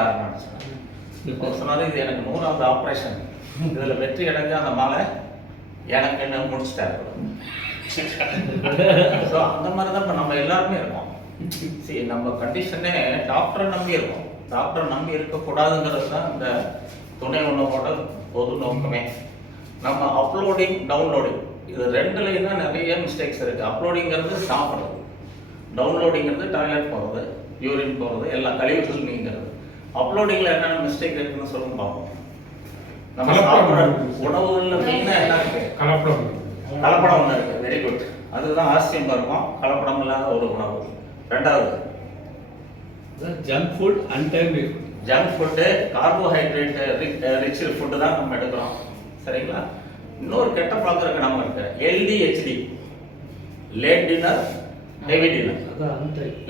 காரணம் சொன்னார் அவர் இது எனக்கு நூறாவது ஆப்ரேஷன் இதில் வெற்றி அடைஞ்ச அந்த மாலை எனக்கு என்ன முடிச்சுட்டாரு ஸோ அந்த மாதிரி தான் இப்போ நம்ம எல்லாருமே இருக்கோம். சரி நம்ம கண்டிஷனே டாக்டரை நம்பி இருக்கோம். டாக்டரை நம்பி இருக்கக்கூடாதுங்கிறது தான் இந்த துணை உணவோட பொது நோக்கமே. நம்ம அப்லோடிங் டவுன்லோடிங் இது ரெண்டுலேயும் தான் நிறைய மிஸ்டேக்ஸ் இருக்குது அப்லோடிங்கிறது சாப்பிட்றது. டவுன்லோடிங்கிறது டாய்லெட் போகிறது யூரின் போகிறது எல்லா கழிவுகள் நீ அப்லோடிங்கில் என்னென்ன மிஸ்டேக் இருக்குன்னு சொல்லுங்க பார்ப்போம் நம்ம சாப்பிட்ற உணவுகளில் மெயினாக என்ன இருக்குது கலப்படம் கலப்படம் ஒன்று இருக்கு. வெரி குட் அதுதான் ஆசியம் இருக்கும் கலப்படம் இல்லாத ஒரு உணவு. ரெண்டாவது. Junk food untimely junk food carbohydrate rich food தான் நம்ம எடுக்கிறோம். சரிங்களா? இன்னொரு கெட்ட பழக்கம் இருக்கு நம்ம இருக்கு LDHD late dinner heavy dinner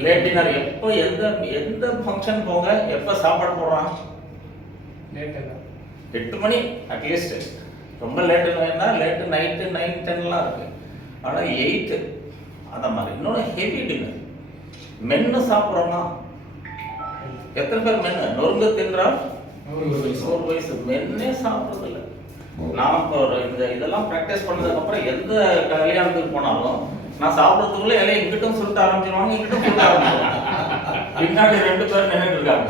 late dinner எப்போ எந்த எந்த ஃபங்க்ஷன் போங்க எப்போ சாப்பாடு போடுறான்? எட்டு மணி அட்லீஸ்ட் ரொம்ப லேட்டு வேணா லேட்டு நைட்டு நைன் டென்லாம் இருக்கு. ஆனால் எயிட்டு அந்த மாதிரி. இன்னொன்று ஹெவி டின்னர் மென்று சாப்பிட்றோமா? எத்தனை பேர் மென்று நொறுங்க தின்றா? ஒரு வயசு. மென்னே சாப்பிட்றது இல்லை நான் இப்போ இந்த இதெல்லாம் ப்ராக்டிஸ் பண்ணதுக்கப்புறம் எந்த கல்யாணத்துக்கு போனாலும் நான் சாப்பிட்றதுக்குள்ள இலையை இங்கிட்டும் சொல்லிட்டு ஆரம்பிச்சிருவாங்க இங்கிட்டும் சொல்லிட்டு ஆரம்பிச்சிருவாங்க. பின்னாடி ரெண்டு பேர் நின்றுட்டு இருக்காங்க.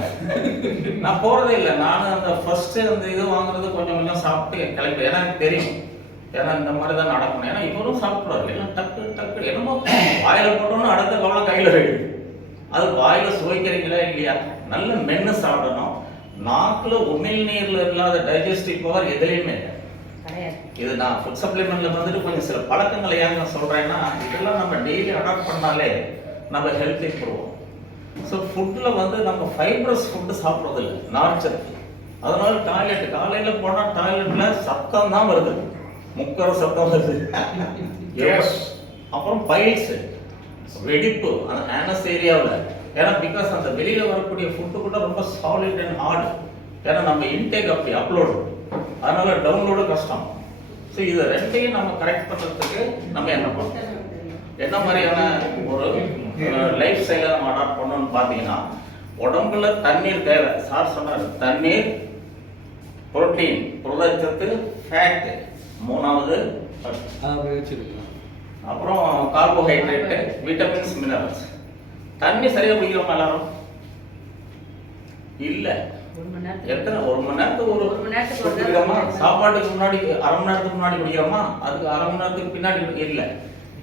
நான் போறதே இல்லை. நான் அந்த ஃபர்ஸ்ட் அந்த இது வாங்குறது கொஞ்சம் கொஞ்சம் சாப்பிட்டு கிளம்பி. ஏன்னா எனக்கு தெரியும். ஏன்னா இந்த மாதிரி தான் நடக்கணும். ஏன்னா இவரும் சாப்பிட்றாரு எல்லாம் டக்கு டக்கு என்னமோ வாயில போட்டோன்னு அடுத்த கவனம் கையில இருக்கு. அது வாயில சுவைக்கிறீங்களா இல்லையா? நல்ல மென்று சாப்பிடணும். நாக்குல உமிழ் நீர்ல இல்லாத டைஜஸ்டிவ் பவர் எதுலையுமே இல்லை. இது நான் ஃபுட் சப்ளிமெண்ட்ல வந்துட்டு கொஞ்சம் சில பழக்கங்களை ஏன் நான் சொல்றேன்னா இதெல்லாம் நம்ம டெய்லி அடாப்ட் பண்ணாலே நம்ம ஹெல்த் இம்ப்ரூவ் ஸோ ஃபுட்டில் வந்து நம்ம ஃபைப்ரஸ் ஃபுட்டு சாப்பிட்றது இல்லை நார்ச்சத்து அதனால டாய்லெட் காலையில் போனால் டாய்லெட்டில் சத்தம் தான் வருது. முக்கிற சத்தம் வருது. எஸ் அப்புறம் பைல்ஸ் வெடிப்பு அந்த ஆனஸ் ஏரியாவில் ஏன்னா பிகாஸ் அந்த வெளியில் வரக்கூடிய ஃபுட்டு கூட ரொம்ப சாலிட் அண்ட் ஹார்டு ஏன்னா நம்ம இன்டேக் அப்படி அப்லோடு அதனால டவுன்லோடு கஷ்டம். ஸோ இது ரெண்டையும் நம்ம கரெக்ட் பண்ணுறதுக்கு நம்ம என்ன பண்ணணும்? என்ன மாதிரியான ஒரு லைஃப் ஸ்டைலை நம்ம அடாப்ட் பண்ணணும்னு பார்த்தீங்கன்னா உடம்புல தண்ணீர் தேவை. சார் சொன்னார் தண்ணீர் புரோட்டீன் புரதச்சத்து ஃபேட் மூணாவது அப்புறம் கார்போஹைட்ரேட்டு விட்டமின்ஸ் மினரல்ஸ் தண்ணி சரியாக குடிக்கிறோமா எல்லாரும்? இல்லை. எத்தனை? ஒரு மணி நேரத்துக்கு ஒரு ஒரு மணி நேரத்துக்கு. சாப்பாட்டுக்கு முன்னாடி அரை மணி நேரத்துக்கு முன்னாடி குடிக்கிறோமா அதுக்கு அரை மணி நேரத்துக்கு பின்னாடி இல்ல.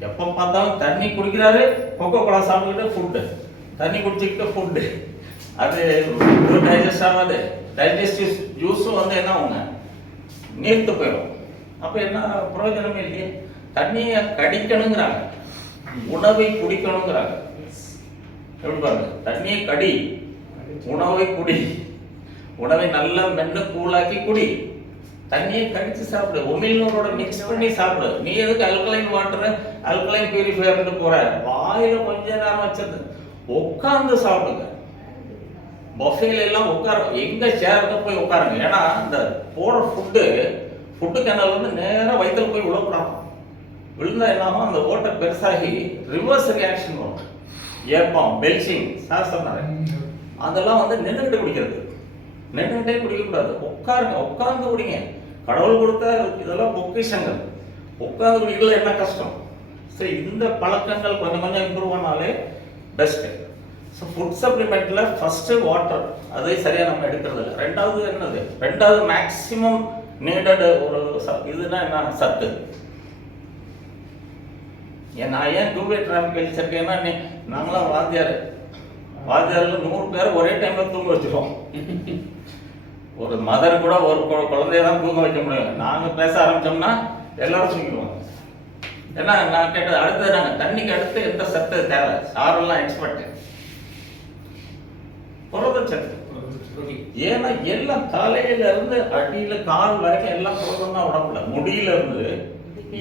எப்போ பார்த்தாலும் தண்ணி குடிக்கிறாரு கொக்கோ கோலா சாப்பிட்டுக்கிட்டு ஃபுட்டு தண்ணி குடிச்சிக்கிட்டு ஃபுட்டு அது டைஜஸ்ட் ஆகாது. டைஜஸ்டிவ் ஜூஸும் வந்து என்ன ஆகுங்க? நீர்த்து போயிடும். அப்போ என்ன பிரயோஜனமே இல்லையே. தண்ணியை கடிக்கணுங்கிறாங்க. உணவை குடிக்கணுங்கிறாங்க. எப்படி பாருங்க? தண்ணியை கடி உணவை குடி. உணவை நல்லா மென்னு கூழாக்கி குடி. தண்ணியை கடிச்சு சாப்பிடு. உமிழ்நூரோட மிக்ஸ் பண்ணி சாப்பிடு. நீ எதுக்கு அல்கலைன் வாட்டர் அல்கலைன் பியூரிஃபையர்னு போற? வாயில கொஞ்ச நேரம் வச்சது உட்கார்ந்து சாப்பிடுங்க. பஃபேல எல்லாம் உட்கார எங்க சேர்க்க போய் உட்காருங்க. ஏன்னா இந்த போடுற ஃபுட்டு ஃபுட்டு கேனல் வந்து நேரா வயித்துல போய் விழக்கூடாது விழுந்தா என்னாகும்? அந்த ஓட்டை பெருசாகி ரிவர்ஸ் ரியாக்ஷன் வரும். ஏப்பம் பெல்சிங் சார் சொன்னாரு. அதெல்லாம் வந்து நின்றுக்கிட்டு குடிக்கிறது. நின்றுகிட்டே குடிக்கக்கூடாது. உட்காருங்க உட்காந்து குடிங்க. கடவுள் கொடுத்த இதெல்லாம் பொக்கிஷங்கள். உட்காந்து குடிக்கல என்ன கஷ்டம்? சரி இந்த பழக்கங்கள் கொஞ்சம் கொஞ்சம் இம்ப்ரூவ் ஆனாலே பெஸ்ட்டு ஸோ ஃபுட் சப்ளிமெண்ட்டில் ஃபஸ்ட்டு வாட்டர் அதே சரியாக நம்ம எடுக்கிறது இல்லை. ரெண்டாவது என்னது? ரெண்டாவது மேக்ஸிமம் நீடட் ஒரு இதுனா என்ன? சத்து. ஏன் நான் ஏன் டூ வே டிராஃபிக் வச்சிருக்கேன்னா நீ நாங்களாம் வாத்தியார். வாத்தியாரில் நூறு பேர் ஒரே டைமில் தூங்க வச்சுருவோம். ஒரு மதர் கூட ஒரு கு- குழந்தைய தான் தூங்க வைக்க முடியும். நாங்கள் பேச ஆரம்பித்தோம்னா எல்லாரும் தூங்கிடுவாங்க. ஏன்னா நான் கேட்டது அடுத்தது நாங்கள் தண்ணிக்கு அடுத்து எந்த சத்து தேவை? சாரெல்லாம் எக்ஸ்பர்ட் புரதச்சத்து ஏன்னா எல்லாம் தலையில இருந்து அடியில கால் வரைக்கும் எல்லாம் புரதம் தான் உடம்புல. முடியில இருந்து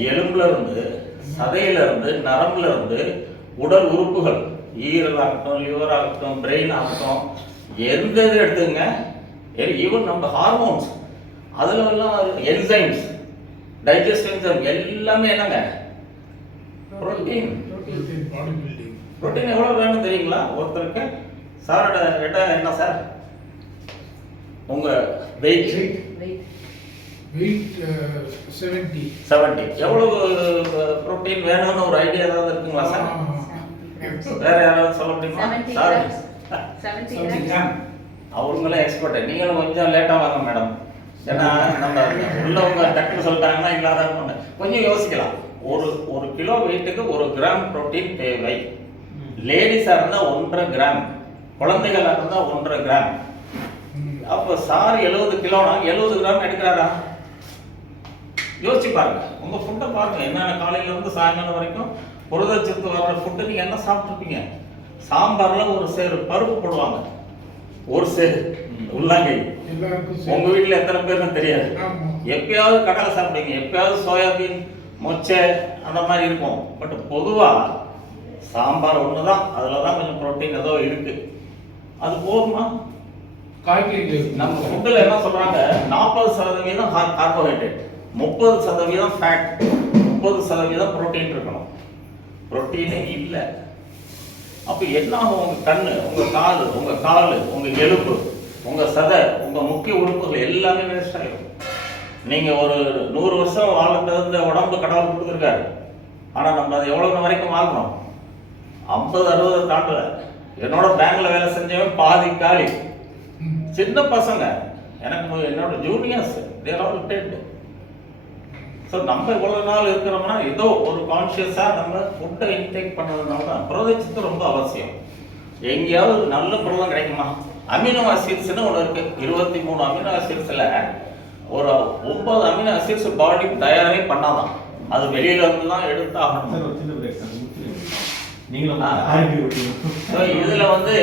எலும்புல இருந்து சதையில இருந்து நரம்புல இருந்து உடல் உறுப்புகள். ஈரல் ஆகட்டும் லிவர் ஆகட்டும் பிரெயின் ஆகட்டும் எந்த இது எடுத்துங்க ஈவன் நம்ம ஹார்மோன்ஸ் அதுல எல்லாம் என்சைம்ஸ் டைஜஸ்ட் என்சைம் எல்லாமே என்னங்க? புரோட்டீன் புரோட்டீன் எவ்வளவு வேணும் தெரியுங்களா? ஒருத்தருக்கு. சாரோட இடம் என்ன சார் உங்க வெயிட் வெயிட் செவன்டி செவன்டி எவ்வளவு புரோட்டீன் வேணும்னு ஒரு ஐடியா ஏதாவது இருக்குங்களா சார் வேற யாராவது சொல்ல முடியுமா? செவன்டி சார் அவங்களும் எக்ஸ்பர்ட் நீங்களும் கொஞ்சம் லேட்டாக வாங்க மேடம் ஏன்னா நம்ம உள்ளவங்க டக்குன்னு சொல்லிட்டாங்கன்னா இல்லாத கொஞ்சம் யோசிக்கலாம். ஒரு ஒரு கிலோ வெயிட்டுக்கு ஒரு கிராம் ப்ரோட்டீன் தேவை. லேடிஸாக இருந்தால் ஒன்றரை கிராம் குழந்தைகளாக இருந்தால் ஒன்றரை கிராம் அப்போ சார் எழுபது கிலோனா எழுபது கிராம் எடுக்கிறாரா? யோசிச்சு பாருங்க. உங்க ஃபுட்டை பாருங்க. என்னென்ன காலையில இருந்து சாயங்காலம் வரைக்கும் புரதச்சத்து வர்ற ஃபுட்டு நீங்க என்ன சாப்பிட்ருப்பீங்க சாம்பார்ல ஒரு சேர் பருப்பு போடுவாங்க. ஒரு சேரு உள்ளாங்கை. உங்க வீட்டுல எத்தனை பேர்னு தெரியாது. எப்பயாவது கடலை சாப்பிடுவீங்க எப்பயாவது சோயாபீன் மொச்சை அந்த மாதிரி இருக்கும். பட் பொதுவா சாம்பார் ஒண்ணுதான். அதுல தான் கொஞ்சம் புரோட்டீன் ஏதோ இருக்கு. அது போதுமா? காய்கறிகள். நம்ம ஃபுட்டில் என்ன சொல்றாங்க? நாற்பது சதவீதம் கார்போஹைட்ரேட் முப்பது சதவீதம் ஃபேட் முப்பது சதவீதம் புரோட்டீன் இருக்கணும். புரோட்டீனே இல்லை. அப்போ என்ன ஆகும்? உங்கள் கண்ணு உங்கள் கால் உங்கள் கால் உங்கள் எலும்பு உங்கள் சதை உங்கள் முக்கிய உறுப்புகள் எல்லாமே வேஸ்ட் ஆகிடும் நீங்கள் ஒரு நூறு வருஷம் வாழ்ந்த உடம்பு கடவுள் கொடுத்துருக்காரு. ஆனால் நம்ம அது எவ்வளோ வரைக்கும் வாழ்கிறோம் ஐம்பது அறுபது தாண்டல. என்னோட பேங்க்ல வேலை செஞ்சவன் பாதி காலி. சின்ன பசங்க. எனக்கு என்னோட juniors they're all dead so நம்ம இவ்வளவு நாள் இருக்கிறோம்னா ஏதோ ஒரு கான்ஷியஸாக நம்ம ஃபுட்டை இன்டேக் பண்ணதுனால தான். புரதச்சத்து ரொம்ப அவசியம். எங்கேயாவது நல்ல புரதம் கிடைக்குமா? அமினோ அசிட்ஸ்னு ஒன்று இருக்கு. இருபத்தி மூணு அமினோ அசிட்ஸில் ஒரு ஒன்பது அமினோ அசிட்ஸ் பாடி தயாரே பண்ணாதான். அது வெளியில இருந்து தான் எடுத்தாகணும் இதுல வந்து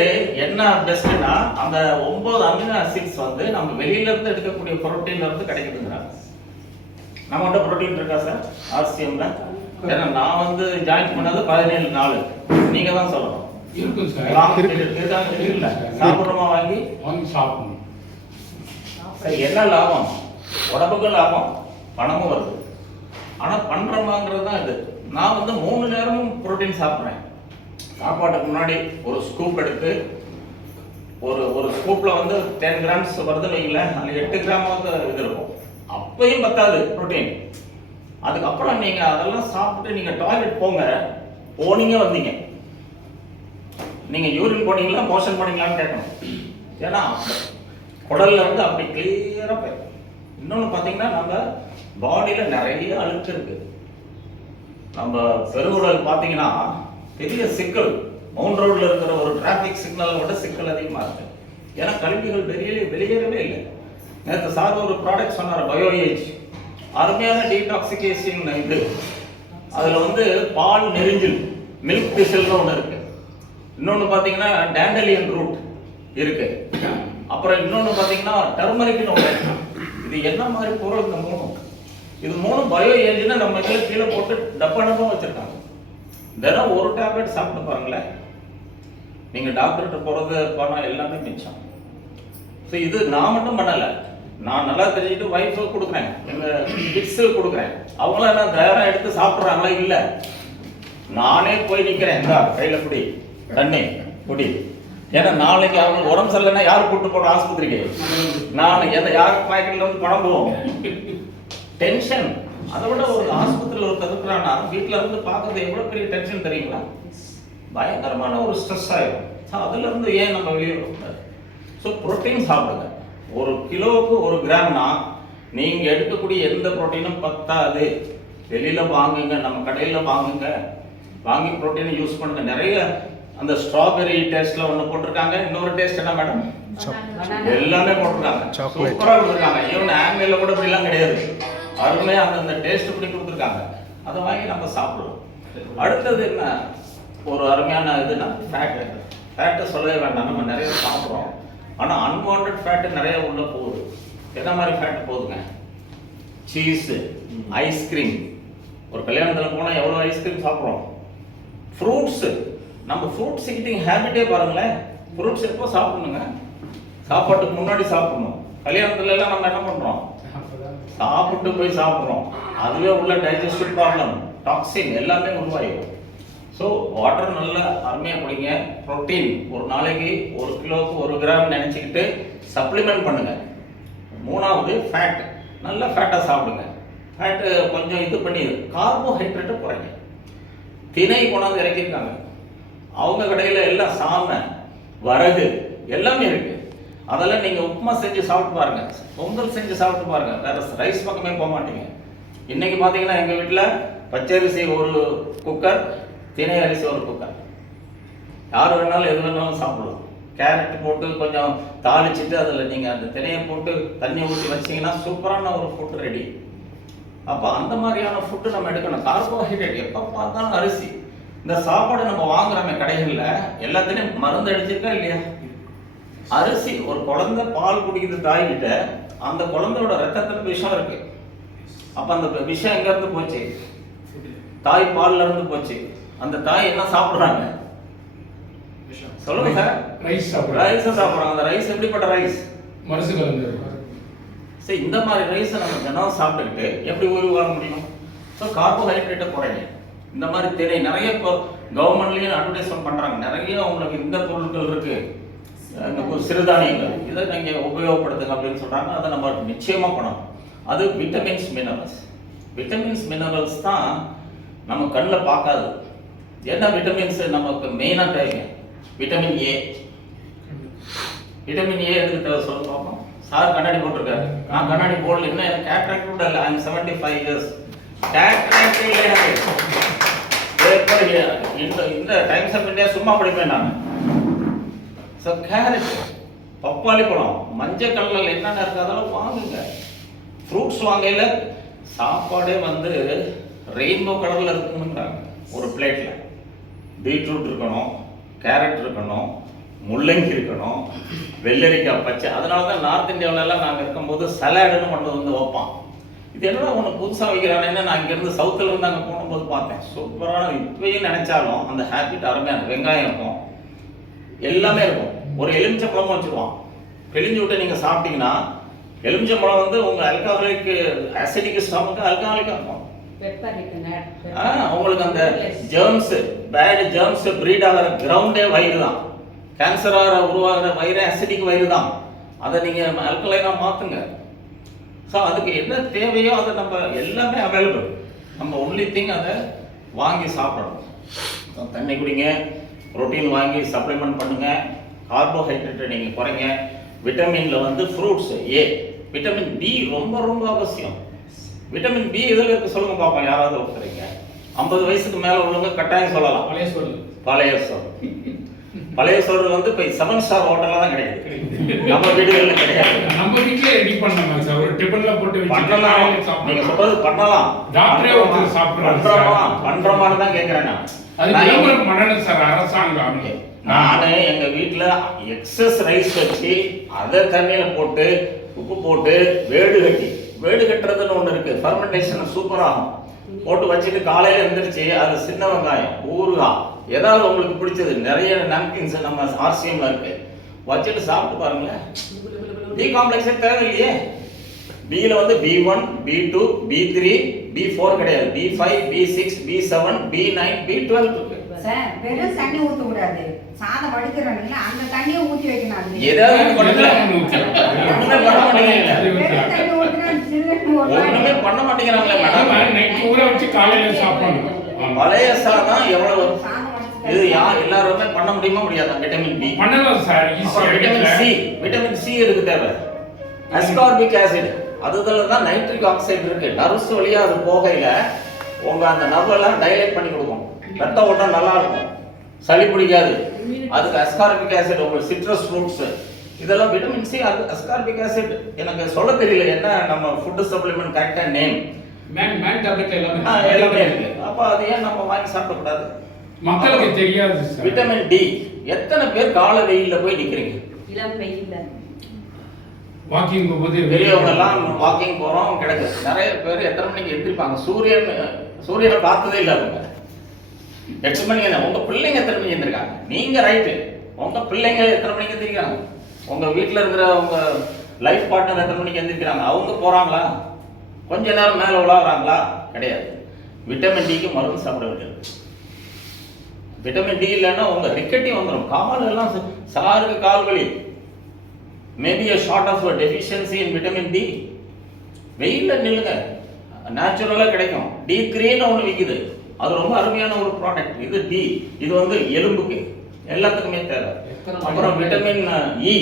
என்ன பெஸ்ட்னா அந்த ஒன்பது அமினோ அசிட்ஸ் வந்து நம்ம வெளியில இருந்து எடுக்கக்கூடிய புரோட்டீன்ல இருந்து கிடைக்குதுங்கிறாங்க. நம்மகிட்ட புரோட்டீன் இருக்கா சார் ஆர்சிஎம்ல ஏன்னா நான் வந்து ஜாயின் பண்ணது பதினேழு நாள். நீங்க தான் சொல்லணும். இருக்கும் சார்? சாப்பிடுறோமா வாங்கி? வாங்கி சாப்பிடணும். சரி என்ன லாபம்? உடம்புக்கும் லாபம் பணமும் வருது. ஆனா பண்றோமாங்கிறது தான் இது. நான் வந்து மூணு நேரமும் புரோட்டீன் சாப்பிட்றேன். சாப்பாட்டுக்கு முன்னாடி ஒரு ஸ்கூப் எடுத்து ஒரு ஒரு ஸ்கூப்ல வந்து டென் கிராம்ஸ் வருதுன்னு வைங்களேன் அதில் எட்டு கிராம் வந்து இது இருக்கும். அப்பயும் பத்தாது ப்ரோட்டீன் அதுக்கப்புறம் நீங்க அதெல்லாம் சாப்பிட்டு நீங்க டாய்லெட் போங்க. போனீங்க வந்தீங்க. நீங்க யூரின் போனீங்களா மோஷன் போனீங்களான்னு கேட்கணும். ஏன்னா குடல்ல வந்து அப்படி கிளியரா போயிடும். இன்னொன்னு பாத்தீங்கன்னா நம்ம பாடியில நிறைய அழுக்கு இருக்கு. நம்ம பெருவுடல் பாத்தீங்கன்னா பெரிய சிக்கல். மவுண்ட் ரோட்ல இருக்கிற ஒரு டிராபிக் சிக்னல் விட சிக்கல் அதிகமா இருக்கு. ஏன்னா கல்விகள் வெளியே வெளியேறவே இல்லை. நேற்று சார் ஒரு ப்ராடக்ட் சொன்னார் பயோஏஜ் அருமையான டீடாக்சிகேஷன் இது. அதில் வந்து பால் நெரிஞ்சில் மில்க் டிசல்னு ஒன்று இருக்கு. இன்னொன்று பார்த்தீங்கன்னா டேண்டலியன் ரூட் இருக்கு. அப்புறம் இன்னொன்று பார்த்தீங்கன்னா டர்மரிக்னு ஒன்று இருக்கு. இது என்ன மாதிரி பொருள் இந்த மூணும்? இது மூணும் பயோ ஏஜ்னு நம்ம இதில் கீழே போட்டு டப்பா டப்பா வச்சுருக்காங்க. தினம் ஒரு டேப்லெட் சாப்பிட்டு பாருங்களேன். நீங்கள் டாக்டர்கிட்ட போகிறது பணம் எல்லாமே மிச்சம். ஸோ இது நான் மட்டும் பண்ணலை. நான் நல்லா தெரிஞ்சுட்டு ஒய்ஃபு கொடுக்குறேன். எங்க கிட்ஸு கொடுக்குறேன். அவங்களாம் என்ன தயாராக எடுத்து சாப்பிட்றாங்களா இல்லை? நானே போய் நிற்கிறேன் இந்தா கையில் குடி தண்ணி குடி ஏன்னா நாளைக்கு அவங்க உடம்பு சரியில்லைன்னா யார் கூட்டு போற ஆஸ்பத்திரிக்கு? நான். எந்த யார் பாக்கெட்ல வந்து பணம் போவோம் டென்ஷன் அதை விட ஒரு ஆஸ்பத்திரியில் ஒரு இருக்கிறான்னா வீட்டில் இருந்து பார்க்கறது எவ்வளோ பெரிய டென்ஷன் தெரியுங்களா? பயங்கரமான ஒரு ஸ்ட்ரெஸ் ஆகிடும் ஸோ அதுலேருந்து ஏன் நம்ம வெளியே வரக்கூடாது? ஸோ ப்ரோட்டீன் சாப்பிடுங்க. ஒரு கிலோவுக்கு ஒரு கிராம்னா நீங்க எடுக்கக்கூடிய எந்த புரோட்டீனும் பத்தாது. வெளியில வாங்குங்க நம்ம கடையில வாங்குங்க. வாங்கி புரோட்டீனை யூஸ் பண்ணுங்க. நிறைய அந்த ஸ்ட்ராபெரி டேஸ்ட்ல ஒன்று போட்டிருக்காங்க. இன்னொரு டேஸ்ட் என்ன மேடம்? எல்லாமே போட்டிருக்காங்க. சூப்பரா கொடுத்துருக்காங்க. ஈவன் ஆங்கில கூட இப்படிலாம் கிடையாது. அருமையா அந்தந்த டேஸ்ட் இப்படி கொடுத்துருக்காங்க. அதை வாங்கி நம்ம சாப்பிடுவோம். அடுத்தது என்ன? ஒரு அருமையான இதுனா ஃபேட்டு ஃபேட்டை சொல்லவே வேண்டாம். நம்ம நிறைய சாப்பிட்றோம். ஆனா அன்வான்ட் ஃபேட்டு நிறைய உள்ள போகுது. என்ன மாதிரி ஃபேட் போகுதுங்க? சீஸு ஐஸ்கிரீம் ஒரு கல்யாணத்தில் போனால் எவ்வளோ ஐஸ்கிரீம் சாப்பிட்றோம்? ஃப்ரூட்ஸு நம்ம ஃப்ரூட்ஸ் ஈட்டிங் ஹேபிட்டே பாருங்களேன். ஃப்ரூட்ஸ் எப்போ சாப்பிடணுங்க? சாப்பாட்டுக்கு முன்னாடி சாப்பிடணும். கல்யாணத்துல எல்லாம் நம்ம என்ன பண்ணுறோம் சாப்பிட்டு போய் சாப்பிட்றோம். அதுவே உள்ள டைஜஸ்டிவ் ப்ராப்ளம் டாக்ஸின் எல்லாமே உருவாயிடும். ஸோ வாட்டர் நல்லா அருமையாக குடிங்க. ப்ரோட்டீன் ஒரு நாளைக்கு ஒரு கிலோவுக்கு ஒரு கிராம் நினச்சிக்கிட்டு சப்ளிமெண்ட் பண்ணுங்கள் மூணாவது ஃபேட் நல்ல ஃபேட்டாக சாப்பிடுங்க. ஃபேட்டு கொஞ்சம் இது பண்ணி கார்போஹைட்ரேட்டை குறைங்க. திணை கொண்டாந்து இறக்கியிருக்காங்க. அவங்க கடையில் எல்லாம் சாமை வரகு எல்லாமே இருக்குது அதெல்லாம் நீங்கள் உப்புமா செஞ்சு சாப்பிட்டு பாருங்கள் பொங்கல் செஞ்சு சாப்பிட்டு பாருங்கள் வேறு ரைஸ் பக்கமே போக மாட்டீங்க. இன்றைக்கி பார்த்தீங்கன்னா எங்கள் வீட்டில் பச்சரிசி ஒரு குக்கர் தினை அரிசி ஒரு குக்கர் யார் வேணாலும் எது வேணாலும் சாப்பிடலாம். கேரட் போட்டு கொஞ்சம் தாளிச்சிட்டு அதில் நீங்கள் அந்த தினையை போட்டு தண்ணி ஊற்றி வச்சிங்கன்னா சூப்பரான ஒரு ஃபுட் ரெடி அப்போ அந்த மாதிரியான ஃபுட்டு நம்ம எடுக்கணும். கார்போஹைட்ரேட் எப்போ பார்த்தாலும் அரிசி. இந்த சாப்பாடு நம்ம வாங்குறோமே கடைகளில் எல்லாத்துலேயும் மருந்து அடிச்சிருக்கா இல்லையா? அரிசி ஒரு குழந்தை பால் குடிக்கிற தாய்கிட்ட அந்த குழந்தையோட ரத்தத்தில் விஷம் இருக்கு. அப்போ அந்த விஷம் எங்கேருந்து போச்சு? தாய் பால்ல இருந்து போச்சு. அந்த தாய் என்ன சாப்பிடுறாங்க? சொல்லுங்க சார். ரைஸ் சாப்பிடுறாங்க. ரைஸ் சாப்பிடுறாங்க. அந்த ரைஸ் எப்படிப்பட்ட ரைஸ் மரசு கலந்து. சரி இந்த மாதிரி ரைஸை நம்ம தினம் சாப்பிட்டுக்கிட்டு எப்படி உயிர் வாழ முடியும்? ஸோ கார்போஹைட்ரேட்டை குறைங்க. இந்த மாதிரி திணை நிறைய இப்போ கவர்மெண்ட்லேயும் அட்வர்டைஸ்மெண்ட் பண்ணுறாங்க நிறைய உங்களுக்கு இந்த பொருட்கள் இருக்கு. இந்த கு- சிறுதானியங்கள். இதை நீங்கள் உபயோகப்படுத்துங்க அப்படின்னு சொல்கிறாங்க அதை நம்ம நிச்சயமாக பண்ணணும். அது விட்டமின்ஸ் மினரல்ஸ் விட்டமின்ஸ் மினரல்ஸ் தான் நம்ம கண்ணில் பார்க்காது. என்ன விட்டமின்ஸ் நமக்கு மெயினாக தேவைங்க? விட்டமின் ஏ விட்டமின் ஏ எதுக்கு தேவை சொல்ல பார்ப்போம் சார் கண்ணாடி போட்டிருக்காரு. நான் கண்ணாடி போடல. என்ன எனக்கு கேட்ராக்ட் கூட இல்லை. ஐம் செவன்டி ஃபைவ் இயர்ஸ் கேட்ராக்டே கிடையாது. இந்த இந்த டைம்ஸ் ஆஃப் இந்தியா சும்மா படிப்பேன் நான். ஸோ கேரட் பப்பாளி பழம் மஞ்சள் கலரில் என்னென்ன இருக்கு அதெல்லாம் வாங்குங்க. ஃப்ரூட்ஸ் வாங்கையில் சாப்பாடே வந்து ரெயின்போ கலரில் இருக்குங்கிறாங்க ஒரு பிளேட்டில் பீட்ரூட் இருக்கணும் கேரட் இருக்கணும் முள்ளங்கி இருக்கணும் வெள்ளரிக்காய் பச்சை. அதனால தான் நார்த் இந்தியாவிலலாம் நாங்கள் இருக்கும்போது சலாடுன்னு கொண்டு வந்து வைப்பான். இது என்னடா ஒன்று புதுசாக வைக்கிறானேன்னு நான் இங்கேருந்து சவுத்தில் இருந்து அங்கே போகும்போது பார்த்தேன். சூப்பரான இப்பயும் நினைச்சாலும் அந்த ஹேபிட் அருமையான வெங்காயம் இருக்கும். எல்லாமே இருக்கும். ஒரு எலுமிச்சம்பழமும் வச்சுருவான். பிழிஞ்சு விட்டு நீங்கள் சாப்பிட்டீங்கன்னா எலுமிச்சம்பழம் வந்து உங்கள் அல்காஹாலிக் அசிடிக்கு ஸ்டமக்கு அல்காஹாலிக்காக இருக்கும். உங்களுக்கு அந்த ஜெர்ம்ஸ் பேட் ஜெர்ம்ஸ் பிரீட் ஆகிற கிரவுண்டே வயிறு தான். கேன்சர் ஆகிற உருவாகிற வயிறு அசிடிக் வயிறு தான். அதை நீங்கள் அல்கலைனாக மாற்றுங்க ஸோ அதுக்கு என்ன தேவையோ அதை நம்ம எல்லாமே அவைலபிள் நம்ம ஒன்லி திங் அதை வாங்கி சாப்பிடணும். தண்ணி குடிங்க புரோட்டீன் வாங்கி சப்ளிமெண்ட் பண்ணுங்க. கார்போஹைட்ரேட்டை நீங்கள் குறைங்க. விட்டமினில் வந்து ஃப்ரூட்ஸ் ஏ விட்டமின் பி ரொம்ப ரொம்ப அவசியம். விட்டமின் பி எதில் இருக்கு சொல்லுங்க பார்ப்போம் யாராவது ஒருத்தரீங்க. ஐம்பது வயசுக்கு மேலே உள்ளவங்க கட்டாயம் சொல்லலாம். பழைய சோறு பழைய சோறு பழைய சோறு வந்து இப்போ செவன் ஸ்டார் ஹோட்டலாக தான் கிடையாது. நம்ம வீடுகளில் கிடையாது. நம்ம வீட்லயே ரெடி பண்ணலாம் சார். ஒரு டிபன்ல போட்டு பண்ணலாம். காலையில நீங்க சாப்பிடலாம் சொல்றது பண்ணலாம். டாக்டரே பண்றோமா? சார். பண்றோமான்னு தான் கேட்கிறேன் நான். சார் அரசாங்கம். நானு எங்க வீட்ல எக்ஸஸ் ரைஸ் வச்சு அதை தண்ணியில போட்டு உப்பு போட்டு வேடு கட்டி. வேடு கட்டுறதுன்னு ஒண்ணு இருக்கு. ஃபர்மெண்டேஷன் சூப்பராகும் போட்டு வச்சுட்டு காலையில எந்திரிச்சு அது சின்ன வெங்காயம் ஊறுகாய் ஏதாவது உங்களுக்கு பிடிச்சது. நிறைய நாப்கின்ஸ் நம்ம ஆர்சிஎம்ல இருக்கு. வச்சுட்டு சாப்பிட்டு பாருங்களேன். பி காம்ப்ளெக்ஸே தேவையில்லையே. பியில் வந்து B one B two B three B four கிடையாது. B five B six B seven B nine B twelve இருக்கு. சார் வெறும் தண்ணி ஊத்த கூடாது. சாதம் வடிக்கிறோம் இல்லையா? அந்த தண்ணியை ஊத்தி வைக்கணும். ஏதாவது பண்ண. ஒண்ணுமே. பண்ண மாட்டேங்கிறாங்களே மேடம் நைட் ஊற வச்சு காலையில சாப்பிடணும் ஆமா. பழைய சாதம் எவ்வளவு? சாதம் வடிச்சு இது யார் எல்லாருமே பண்ண முடியுமா முடியாதா? விட்டமின் பி பண்ணலாம் சார் ஈஸியா விட்டமின் சி. விட்டமின் சி எதுக்கு தேவை? அஸ்கார்பிக் ஆசிட் அதுல தான் நைட்ரிக் ஆக்சைடு இருக்கு. நர்ஸ் வழியா அது போகையில உங்க அந்த நர்வெல்லாம் டைலேட் பண்ணி கொடுக்கும். ரத்த ஓட்டம் நல்லா இருக்கும். சளி பிடிக்காது. அதுக்கு அஸ்கார்பிக் ஆசிட் உங்களுக்கு சிட்ரஸ் ஃப்ரூட்ஸ் இதெல்லாம் விட்டமின் சி அது அஸ்கார்பிக் ஆசிட் எனக்கு சொல்ல தெரியல என்ன நம்ம ஃபுட் சப்ளிமெண்ட் கரெக்டா நேம் மேன் மேன் டேப்லெட் எல்லாமே எல்லாமே இருக்கு. அப்ப அது ஏன் நம்ம வாங்கி சாப்பிடக்கூடாது? மக்களுக்கு தெரியாது சார் விட்டமின் டி எத்தனை பேர் கால வெயில்ல போய் நிக்கிறீங்க? இளம் வெயில்ல வாக்கிங் போகும்போது பெரியவங்க எல்லாம் வாக்கிங் போறோம் கிடக்கு. நிறைய பேர் எத்தனை மணிக்கு எந்திரிப்பாங்க? சூரியன் சூரியனை பார்த்ததே இல்லை அவங்க. எட்டு மணிக்கு என்ன உங்க பிள்ளைங்க எத்தனை மணிக்கு எந்திரிக்காங்க? நீங்க ரைட்டு உங்க பிள்ளைங்க எத்தனை மணிக்கு எந்திரிக்கிறாங்க? உங்க வீட்டில் இருக்கிற உங்க லைஃப் பார்ட்னர் எத்தனை மணிக்கு எந்திரிக்கிறாங்க? அவங்க போறாங்களா? கொஞ்ச நேரம் மேலே உலாகிறாங்களா கிடையாது. விட்டமின் டிக்கு மருந்து சாப்பிட வேண்டியது. விட்டமின் டி இல்லைன்னா உங்க ரிக்கெட்டி வந்துடும் கால் எல்லாம் சாருக்கு கால் வலி. Maybe a short of deficiency in vitamin D வெயிலில் நில்லுங்க. நேச்சுரலாக கிடைக்கும். டி த்ரீன்னு ஒன்று விற்குது அது ரொம்ப அருமையான ஒரு ப்ராடக்ட் இது டி இது வந்து எலும்புக்கு. எல்லாத்துக்குமே தேவை. அப்புறம் விட்டமின் இ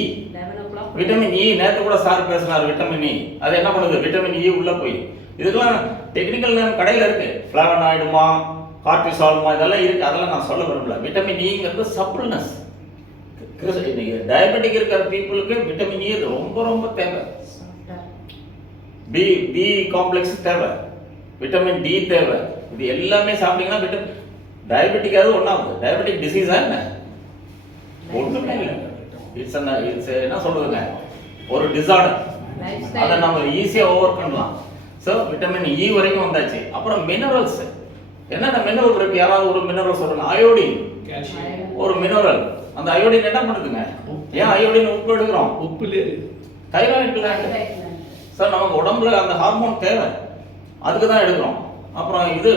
விட்டமின் இ நேற்று கூட சார் பேசினார் விட்டமின் இ அது என்ன பண்ணுது? விட்டமின் இ உள்ள போய். இதுக்கெல்லாம் டெக்னிக்கல் நேம் கடையில் இருக்கு. ஃபிளாவனாய்டுமா கார்டிசால்மா இதெல்லாம் இருக்கு. அதெல்லாம் நான் சொல்ல விரும்பல. விட்டமின் இங்கிறது சப்ளினஸ் டயபெட்டிக் இருக்கிற பீப்புளுக்கு விட்டமின் இ ரொம்ப ரொம்ப தேவை. பி பி காம்ப்ளெக்ஸ் தேவை. விட்டமின் டி தேவை. இது எல்லாமே சாப்பிட்டீங்கன்னா விட்டமின் டயபெட்டிக்காவது ஒன்றாகுது டயபெட்டிக் டிசீஸா என்ன? ஒன்றுமே இல்லை. இட்ஸ் இட்ஸ் என்ன சொல்றதுங்க? ஒரு டிசார்டர். அதை நம்ம ஈஸியாக ஓவர் பண்ணலாம். ஸோ விட்டமின் இ வரைக்கும் வந்தாச்சு. அப்புறம் மினரல்ஸ் என்னென்ன மினரல் இருக்கு? யாராவது ஒரு மினரல் சொல்லுங்க. அயோடின் கால்சியம் ஒரு மினரல் அந்த அயோடின் என்ன பண்ணுதுங்க? ஏன் அயோடின் உப்பு எடுக்கிறோம்? உப்புலே. தைராய்டு சார் நமக்கு உடம்புல அந்த ஹார்மோன் தேவை. அதுக்கு தான் எடுக்கிறோம். அப்புறம் இது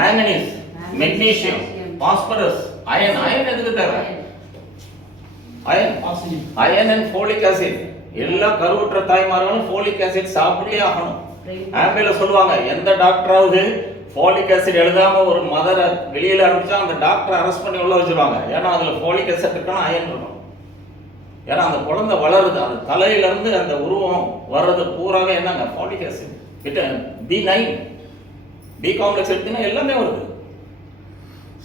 manganese magnesium phosphorus iron iron எதுக்கு தேவை? Iron iron and folic acid எல்லா கருவுற்ற தாய்மார்களும் ஃபோலிக் ஆசிட் சாப்பிட்டே ஆகணும். ஆம்பிள சொல்லுவாங்க எந்த டாக்டராவது ஃபோலிக் ஆசிட் எழுதாம ஒரு மதரை வெளியில அனுப்பிச்சா அந்த டாக்டர் அரெஸ்ட் பண்ணி உள்ள வச்சிருவாங்க. ஏன்னா அதுல ஃபோலிக் ஆசிட் இருக்கணும் அயன் இருக்கணும் ஏன்னா அந்த குழந்தை வளருது அந்த தலையில இருந்து அந்த உருவம் வர்றது பூராவே என்னங்க? ஃபோலிக் ஆசிட் விட்ட பி நைன் பி காம்ப்ளெக்ஸ் எடுத்தீங்கன்னா எல்லாமே வருது.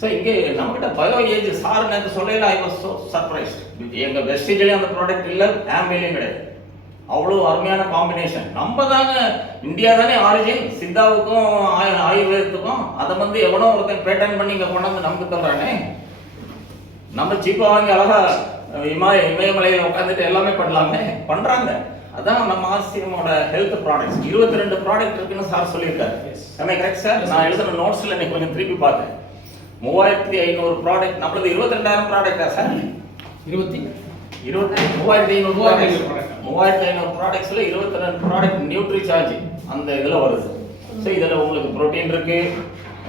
ஸோ இங்கே நம்மகிட்ட பயோ ஏஜ் சார் நேற்று சொல்லல ஐ வாஸ் ஸோ சர்ப்ரைஸ் எங்க வெஸ்டிஜ்லேயும் அந்த ப்ராடக்ட் இல்லை ஆம்பிலையும் கிடையாது. அவ்வளோ அருமையான காம்பினேஷன் நம்ம தாங்க இந்தியா தானே ஆரிஜின் சித்தாவுக்கும் ஆயு- ஆயுர்வேதத்துக்கும் அதை வந்து எவனோ ஒருத்தன் பேட்டன் பண்ணி இங்கே கொண்டாந்து நமக்கு தர்றானே. நம்ம சீப்பா வாங்கி அழகா இமய இமயமலையில் உட்காந்துட்டு எல்லாமே பண்ணலாமே. பண்றாங்க. அதான் நம்ம ஆசியமோட ஹெல்த் ப்ராடக்ட்ஸ் இருபத்தி ரெண்டு ப்ராடக்ட் இருக்குன்னு சார் சொல்லியிருக்காரு. கரெக்ட் சார் நான் எழுதின நோட்ஸ்ல இன்னைக்கு கொஞ்சம் திருப்பி பார்த்தேன். மூவாயிரத்தி ஐநூறு ப்ராடக்ட் நம்மளது இருபத்தி ரெண்டாயிரம் ப்ராடக்டா சார் இருபத்தி இருபத்தி மூவாயிரத்தி ஐநூறு மூவாயிரத்தி ஐநூறு ப்ராடக்ட். மூவாயிரத்தி ஐநூறு ப்ராடக்ட்ஸ்ல இருபத்தி ரெண்டு ப்ராடக்ட் நியூட்ரி சார்ஜ் அந்த இதுல வருது. ஸோ இதுல உங்களுக்கு புரோட்டீன் இருக்கு.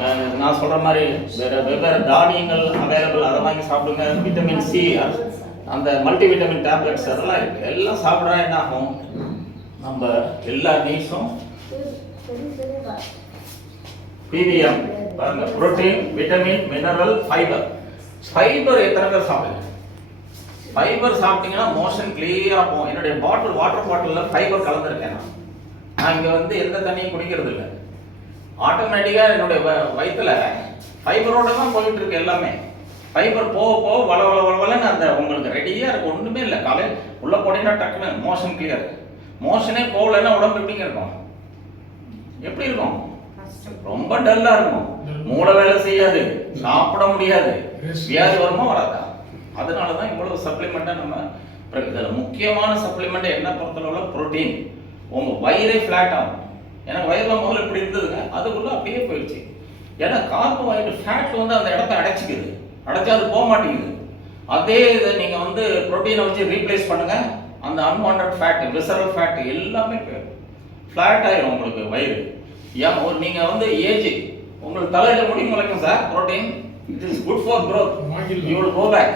அஹ் நான் சொல்ற மாதிரி வேற வெவ்வேறு தானியங்கள் அவைலபிள் அதை வாங்கி சாப்பிடுங்க. விட்டமின் சி அந்த மல்டி விட்டமின் டேப்லெட்ஸ் அதெல்லாம் இருக்கு. எல்லாம் சாப்பிட்றா என்ன ஆகும்? நம்ம எல்லா நீட்ஸும் பிவிஎம் பாருங்க. Protein vitamin mineral fibre fibre எத்தனை பேர் சாப்பிடுங்க? ஃபைபர் சாப்பிட்டீங்கன்னா மோஷன் கிளியராக போகும். என்னுடைய பாட்டில் வாட்டர் பாட்டிலில் ஃபைபர் கலந்துருக்கேன் நான். நான் இங்கே வந்து எந்த தண்ணியும் குடிக்கிறது இல்லை. ஆட்டோமேட்டிக்காக என்னுடைய வ- வயித்துல ஃபைபரோட தான் போயிட்டு இருக்கு எல்லாமே. ஃபைபர் போக போக வள வள வளவலன்னு அந்த உங்களுக்கு ரெடியாக இருக்கு. ஒன்றுமே இல்லை. காலையில் உள்ள போனீங்கன்னா டக்குன்னு மோஷன் கிளியர் மோஷனே போகலைன்னா உடம்பு எப்படிங்க இருக்கும்? எப்படி இருக்கும்? ரொம்ப டல்லா இருக்கும். மூளை வேலை செய்யாது. சாப்பிட முடியாது. வியாதி வருமா வராதா? அதனால தான் இவ்வளவு சப்ளிமெண்ட்டை நம்ம இதில் முக்கியமான சப்ளிமெண்ட் என்ன பொறுத்தளவில்? புரோட்டீன் உங்க வயிறே ஃப்ளாட் ஆகும். எனக்கு வயிறுல முதல்ல இப்படி இருந்ததுங்க. அதுக்குள்ள அப்படியே போயிடுச்சு. ஏன்னா கார்போஹைட்ரேட் ஃபேட் வந்து அந்த இடத்த அடைச்சிக்குது. அடைச்சா அது போக மாட்டேங்குது. அதே இதை நீங்க வந்து புரோட்டீனை வச்சு ரீப்ளேஸ் பண்ணுங்க. அந்த அன்வான்ட் ஃபேட் விசரல் ஃபேட் எல்லாமே போயிடும். ஃப்ளாட் ஆயிரும் உங்களுக்கு வயிறு. ஏன் ஒரு நீங்க வந்து ஏஜ் உங்களுக்கு தலையில முடி முளைக்கும் sir protein it is good for வாங்கிடலாம். You will go back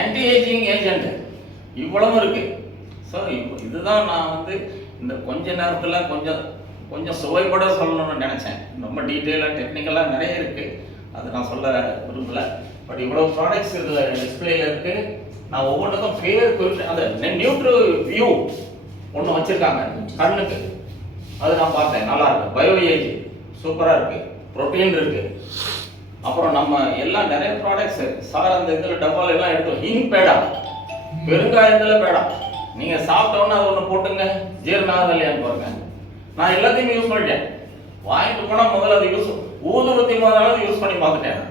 anti ageing agent இவ்வளவு இருக்கு ஸோ இதுதான் நான் வந்து இந்த கொஞ்ச நேரத்துல கொஞ்சம் கொஞ்சம் சுவைபட சொல்லணும்னு நினைச்சேன். ரொம்ப டீட்டெயிலாக டெக்னிக்கலாக நிறைய இருக்கு. அது நான் சொல்ல விரும்பல. பட் இவ்வளவு ப்ராடக்ட்ஸ் இதுல டிஸ்பிளேல இருக்கு. நான் ஒவ்வொன்றுக்கும் பேர் குறித்து அந்த நியூட்ரு வியூ ஒன்று வச்சிருக்காங்க. கண்ணுக்கு. அது நான் பார்த்தேன். நல்லா இருக்கு. பயோ ஏஜ் சூப்பராக இருக்கு. ப்ரோட்டீன் இருக்கு. அப்புறம் நம்ம எல்லாம் நிறைய ப்ராடக்ட்ஸ் சார் அந்த இதில் டப்பால எல்லாம் எடுத்தோம். ஹிங் பேடா பெருங்காயத்தில் பேடா நீங்கள் சாப்பிட்டோன்னு அது ஒன்று போட்டுங்க. ஜீரணம் இல்லையான்னு பாருங்க. நான் எல்லாத்தையும் யூஸ் பண்ணிட்டேன். வாங்கிட்டு போனால் முதல்ல அது யூஸ் ஊதுபத்தி முதலாவது யூஸ் பண்ணி பார்த்துட்டேன்.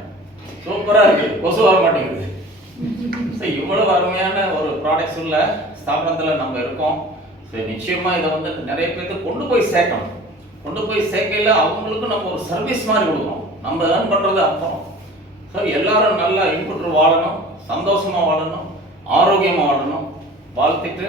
சூப்பராக இருக்கு. கொசு வர மாட்டேங்குது. ஸோ இவ்வளவு அருமையான ஒரு ப்ராடக்ட்ஸ் உள்ள ஸ்தாபனத்தில் நம்ம இருக்கோம். சரி நிச்சயமாக இதை வந்து நிறைய பேர்த்து கொண்டு போய் சேர்க்கணும். கொண்டு போய் சேர்க்கையில் அவங்களுக்கும் நம்ம ஒரு சர்வீஸ் மாதிரி கொடுக்கணும். நம்ம ஏர்ன் பண்ணுறது அர்த்தம். ஸோ எல்லாரும் நல்லா இன்புற்று வாழணும் சந்தோஷமாக வாழணும் ஆரோக்கியமாக வாழணும். வாழ்த்துட்டு